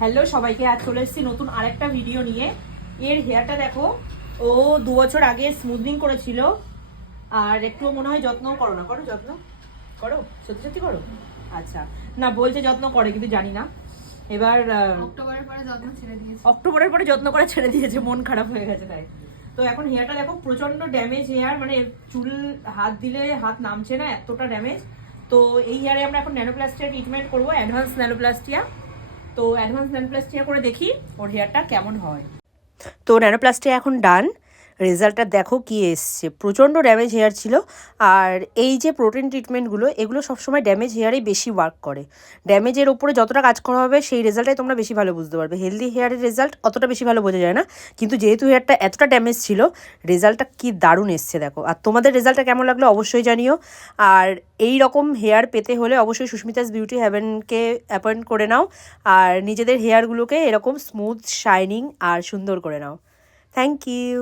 Hello সবাইকে, আজ চলে এসেছি নতুন আরেকটা ভিডিও নিয়ে। এর হেয়ারটা দেখো, ও 2 বছর আগে স্মুথনিং করেছিল। আর একটু মনে হয় যত্নও করো না? করো যত্ন? করো? সত্যি সত্যি করো? আচ্ছা, না বলছে যত্ন করে কিন্তু জানি না। এবার অক্টোবরের পরে যত্ন ছেড়ে দিয়েছে। অক্টোবরের পরে যত্ন করে ছেড়ে দিয়েছে, মন খারাপ হয়ে গেছে তাই। তো এখন হেয়ারটা দেখো প্রচন্ড ড্যামেজ হেয়ার, মানে চুল হাত দিলে হাত নামছে না, এতটা ড্যামেজ। তো এই হেয়ারে আমরা এখন ন্যানোপ্লাস্টিয়া ট্রিটমেন্ট করবো, অ্যাডভান্স ন্যানোপ্লাস্টিয়া। তো অ্যাডভান্স ন্যানোপ্লাস্টিয়া করে দেখি ওর হেয়ারটা কেমন হয়। তো ন্যানোপ্লাস্টিয়া এখন ডান। রেজাল্টটা দেখো কি এসছে, প্রচণ্ড ড্যামেজ হেয়ার ছিল। আর এই যে প্রোটিন ট্রিটমেন্টগুলো, এগুলো সবসময় ড্যামেজ হেয়ারেই বেশি ওয়ার্ক করে। ড্যামেজের ওপরে যতটা কাজ করা হবে সেই রেজাল্টটাই তোমরা বেশি ভালো বুঝতে পারবে। হেলদি হেয়ারের রেজাল্ট অতটা বেশি ভালো বোঝা যায় না, কিন্তু যেহেতু হেয়ারটা এতটা ড্যামেজ ছিল, রেজাল্টটা কি দারুণ এসছে দেখো। আর তোমাদের রেজাল্টটা কেমন লাগলো অবশ্যই জানিও। আর এই রকম হেয়ার পেতে হলে অবশ্যই সুস্মিতাস বিউটি হেভেনকে অ্যাপয়েন্ট করে নাও, আর নিজেদের হেয়ারগুলোকে এরকম স্মুথ, শাইনিং আর সুন্দর করে নাও। Thank you.